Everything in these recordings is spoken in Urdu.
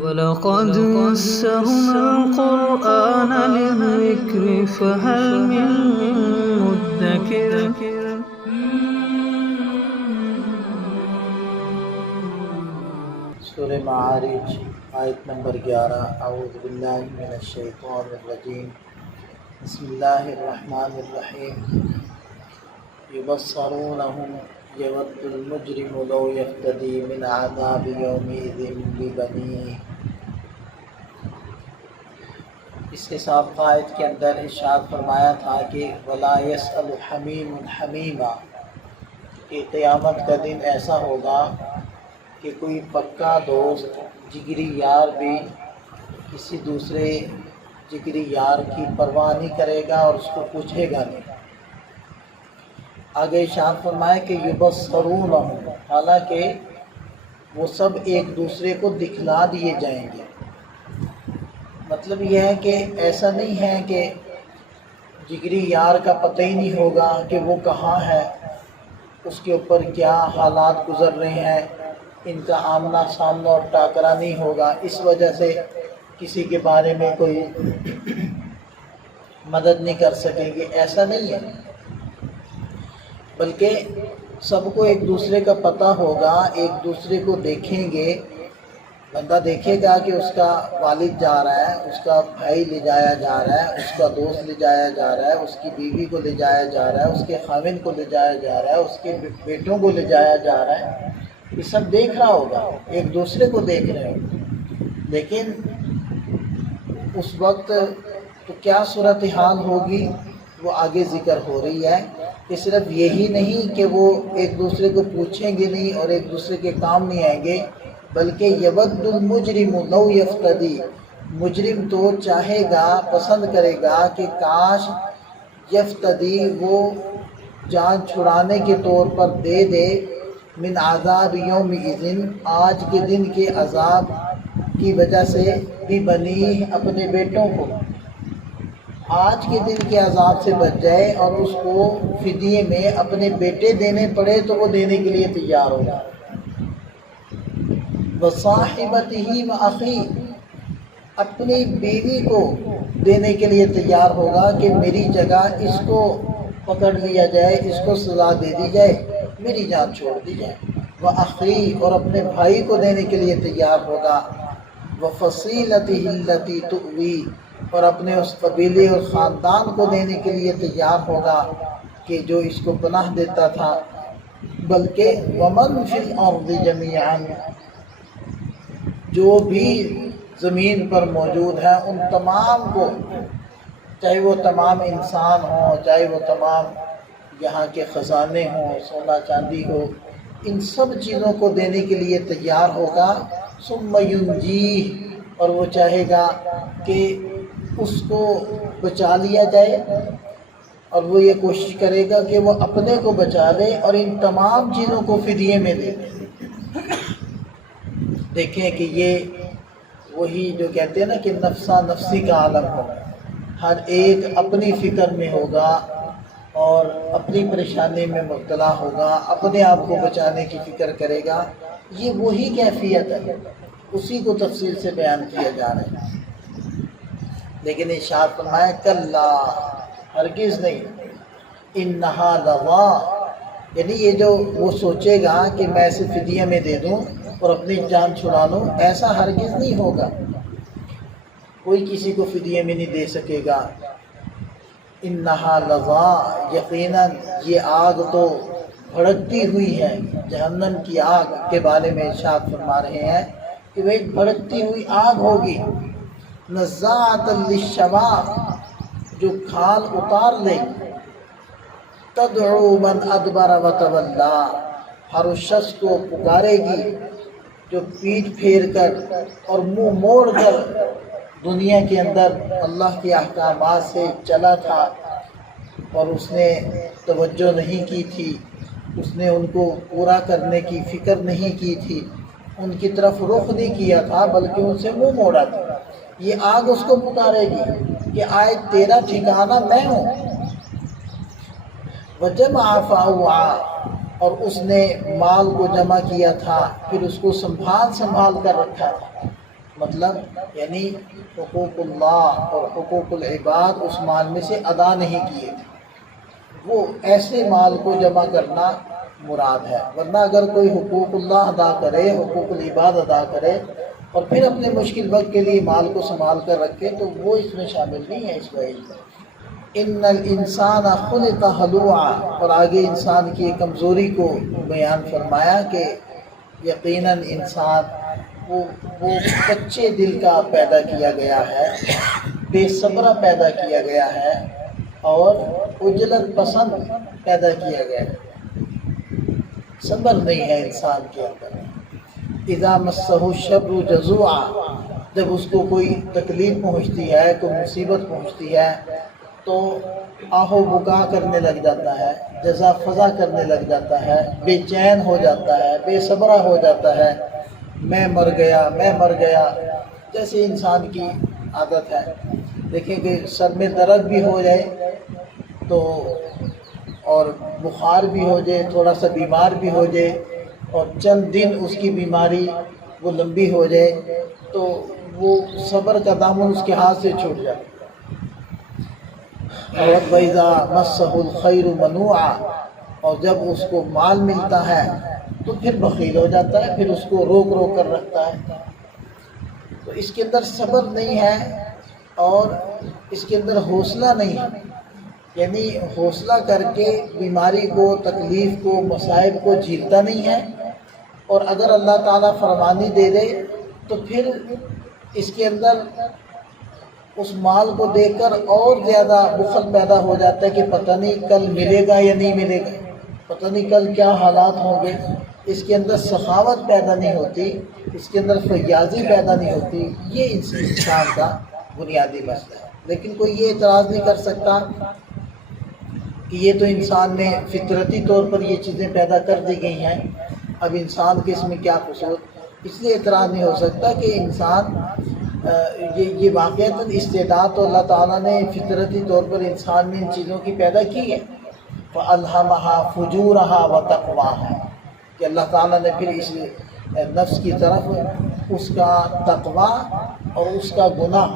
وَلَقَدْ يَسَّرْنَا الْقُرْآنَ لِلذِّكْرِ فَهَلْ مِن مُّدَّكِرٍ سورہ معارج آیت نمبر 11۔ اعوذ باللہ من الشیطان الرجیم، بسم اللہ الرحمن الرحیم۔ یبصرونہم یود المجرم لو یفتدی من عذاب یومئذ ببنیہ۔ اس کے سابقہ آیت کے اندر ارشاد فرمایا تھا کہ ولا یسأل حمیم حمیما، کہ قیامت کا دن ایسا ہوگا کہ کوئی پکا دوست جگری یار بھی کسی دوسرے جگری یار کی پرواہ نہیں کرے گا اور اس کو پوچھے گا نہیں۔ آگے ارشاد فرمایا کہ یبصرونہم، حالانکہ وہ سب ایک دوسرے کو دکھلا دیے جائیں گے۔ مطلب یہ ہے کہ ایسا نہیں ہے کہ جگری یار کا پتہ ہی نہیں ہوگا کہ وہ کہاں ہے، اس کے اوپر کیا حالات گزر رہے ہیں، ان کا آمنا سامنا اور ٹاکرا نہیں ہوگا، اس وجہ سے کسی کے بارے میں کوئی مدد نہیں کر سکیں گے، ایسا نہیں ہے۔ بلکہ سب کو ایک دوسرے کا پتہ ہوگا، ایک دوسرے کو دیکھیں گے۔ بندہ دیکھے گا کہ اس کا والد جا رہا ہے، اس کا بھائی لے جایا جا رہا ہے، اس کا دوست لے جایا جا رہا ہے، اس کی بیوی کو لے جایا جا رہا ہے، اس کے خاوند کو لے جایا جا رہا ہے، اس کے بیٹوں کو لے جایا جا رہا ہے۔ یہ سب دیکھ رہا ہوگا، ایک دوسرے کو دیکھ رہے ہوگا۔ لیکن اس وقت تو کیا صورتحال ہوگی وہ آگے ذکر ہو رہی ہے کہ صرف یہی نہیں کہ وہ ایک دوسرے کو پوچھیں گے نہیں اور ایک دوسرے کے کام نہیں آئیں گے، بلکہ یود المجرم لو یفتدی، مجرم تو چاہے گا، پسند کرے گا کہ کاش یفتدی، وہ جان چھڑانے کے طور پر دے دے، من عذاب یومئذ، آج کے دن کے عذاب کی وجہ سے، بھی بنی، اپنے بیٹوں کو آج کے دن کے عذاب سے بچ جائے اور اس کو فدیے میں اپنے بیٹے دینے پڑے تو وہ دینے کے لیے تیار ہوگا۔ وصاحبتہ وأخیہ، اپنی بیوی کو دینے کے لیے تیار ہوگا کہ میری جگہ اس کو پکڑ لیا جائے، اس کو سزا دے دی جائے، میری جان چھوڑ دی جائے۔ وأخیہ، اور اپنے بھائی کو دینے کے لیے تیار ہوگا۔ وفصیلتہ التی تؤوی، اور اپنے اس قبیلے اور خاندان کو دینے کے لیے تیار ہوگا کہ جو اس کو پناہ دیتا تھا۔ بلکہ ومن فی الارض جمیعا، جو بھی زمین پر موجود ہیں ان تمام کو، چاہے وہ تمام انسان ہوں، چاہے وہ تمام یہاں کے خزانے ہوں، سونا چاندی ہو، ان سب چیزوں کو دینے کے لیے تیار ہوگا۔ ثم ینجیہ، اور وہ چاہے گا کہ اس کو بچا لیا جائے، اور وہ یہ کوشش کرے گا کہ وہ اپنے کو بچا لے اور ان تمام چیزوں کو فدیے میں دے دے۔ دیکھیں کہ یہ وہی جو کہتے ہیں نا کہ نفسا نفسی کا عالم ہو، ہر ایک اپنی فکر میں ہوگا اور اپنی پریشانی میں مبتلا ہوگا، اپنے آپ کو بچانے کی فکر کرے گا۔ یہ وہی کیفیت ہے، اسی کو تفصیل سے بیان کیا جا رہا ہے۔ لیکن ارشاد فرمایا کلا، ہرگز نہیں، انہا لظیٰ، یعنی یہ جو وہ سوچے گا کہ میں اسے فدیہ میں دے دوں اور اپنی جان چھڑا لوں، ایسا ہرگز نہیں ہوگا، کوئی کسی کو فدیے میں نہیں دے سکے گا۔ انہا لظیٰ، یقیناً یہ آگ تو بھڑکتی ہوئی ہے، جہنم کی آگ کے بارے میں ارشاد فرما رہے ہیں کہ وہ ایک بھڑکتی ہوئی آگ ہوگی۔ نزاعۃ للشوا، جو کھال اتار لے، تدعو من ادبر وتولی، ہر اس شخص کو پکارے گی جو پیٹھ پھیر کر اور منہ موڑ کر دنیا کے اندر اللہ کے احکامات سے چلا تھا اور اس نے توجہ نہیں کی تھی، اس نے ان کو پورا کرنے کی فکر نہیں کی تھی، ان کی طرف رخ نہیں کیا تھا بلکہ ان سے منہ موڑا تھا۔ یہ آگ اس کو پکارے گی کہ آج تیرا ٹھکانہ میں ہوں۔ وجمع فأوعى، اور اس نے مال کو جمع کیا تھا، پھر اس کو سنبھال کر رکھا تھا۔ مطلب یعنی حقوق اللہ اور حقوق العباد اس مال میں سے ادا نہیں کیے، وہ ایسے مال کو جمع کرنا مراد ہے۔ ورنہ اگر کوئی حقوق اللہ ادا کرے، حقوق العباد ادا کرے اور پھر اپنے مشکل وقت کے لیے مال کو سنبھال کر رکھے تو وہ اس میں شامل نہیں ہے اس وعید میں۔ ان الانسان خلق ہلوعا، اور آگے انسان کی کمزوری کو بیان فرمایا کہ یقیناً انسان وہ کچے دل کا پیدا کیا گیا ہے، بے صبرہ پیدا کیا گیا ہے اور عجلت پسند پیدا کیا گیا ہے، صبر نہیں ہے انسان کے اندر۔ اذا مسہ الشر جزوعا، جب اس کو کوئی تکلیف پہنچتی ہے، کوئی مصیبت پہنچتی ہے تو آہو بکا کرنے لگ جاتا ہے، جزا فضا کرنے لگ جاتا ہے، بے چین ہو جاتا ہے، بے صبرہ ہو جاتا ہے، میں مر گیا میں مر گیا، جیسے انسان کی عادت ہے۔ دیکھیں کہ سر میں درد بھی ہو جائے تو اور بخار بھی ہو جائے، تھوڑا سا بیمار بھی ہو جائے اور چند دن اس کی بیماری وہ لمبی ہو جائے تو وہ صبر کا دامن اس کے ہاتھ سے چھوٹ جاتا ہے۔ اور وَإِذَا مَسَّهُ الْخَيْرُ مَنُوعًا، اور جب اس کو مال ملتا ہے تو پھر بخیل ہو جاتا ہے، پھر اس کو روک روک کر رکھتا ہے۔ تو اس کے اندر صبر نہیں ہے اور اس کے اندر حوصلہ نہیں ہے، یعنی حوصلہ کر کے بیماری کو، تکلیف کو، مصائب کو جھیلتا نہیں ہے، اور اگر اللہ تعالیٰ فرمانی دے دے تو پھر اس کے اندر اس مال کو دیکھ کر اور زیادہ بخل پیدا ہو جاتا ہے کہ پتہ نہیں کل ملے گا یا نہیں ملے گا، پتہ نہیں کل کیا حالات ہوں گے۔ اس کے اندر سخاوت پیدا نہیں ہوتی، اس کے اندر فیاضی پیدا نہیں ہوتی۔ یہ انسان کا بنیادی مسئلہ ہے۔ لیکن کوئی یہ اعتراض نہیں کر سکتا کہ یہ تو انسان نے فطرتی طور پر یہ چیزیں پیدا کر دی گئی ہیں، اب انسان کے اس میں کیا قصور۔ اس لیے اعتراض نہیں ہو سکتا کہ انسان یہ واقعتاً استعداد تو اللہ تعالیٰ نے فطرتی طور پر انسان میں ان چیزوں کی پیدا کی ہے۔ فَأَلْهَمَهَا فُجُورَهَا وَتَقْوَاهَا، کہ اللہ تعالیٰ نے پھر اس نفس کی طرف اس کا تقویٰ اور اس کا گناہ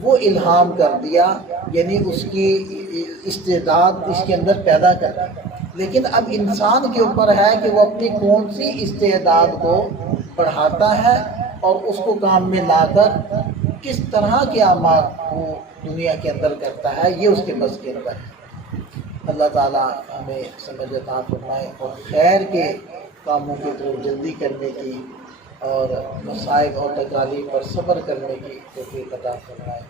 وہ الہام کر دیا، یعنی اس کی استعداد اس کے اندر پیدا کر دی۔ لیکن اب انسان کے اوپر ہے کہ وہ اپنی کون سی استعداد کو بڑھاتا ہے اور اس کو کام میں لا کر کس طرح کے اعمال وہ دنیا کے اندر کرتا ہے، یہ اس کے بس کے اندر ہے۔ اللہ تعالیٰ ہمیں سمجھ عطا فرمائے اور خیر کے کاموں کی طرف جلدی کرنے کی اور مصائب اور تکالیف پر صبر کرنے کی توفیق عطا فرمائے۔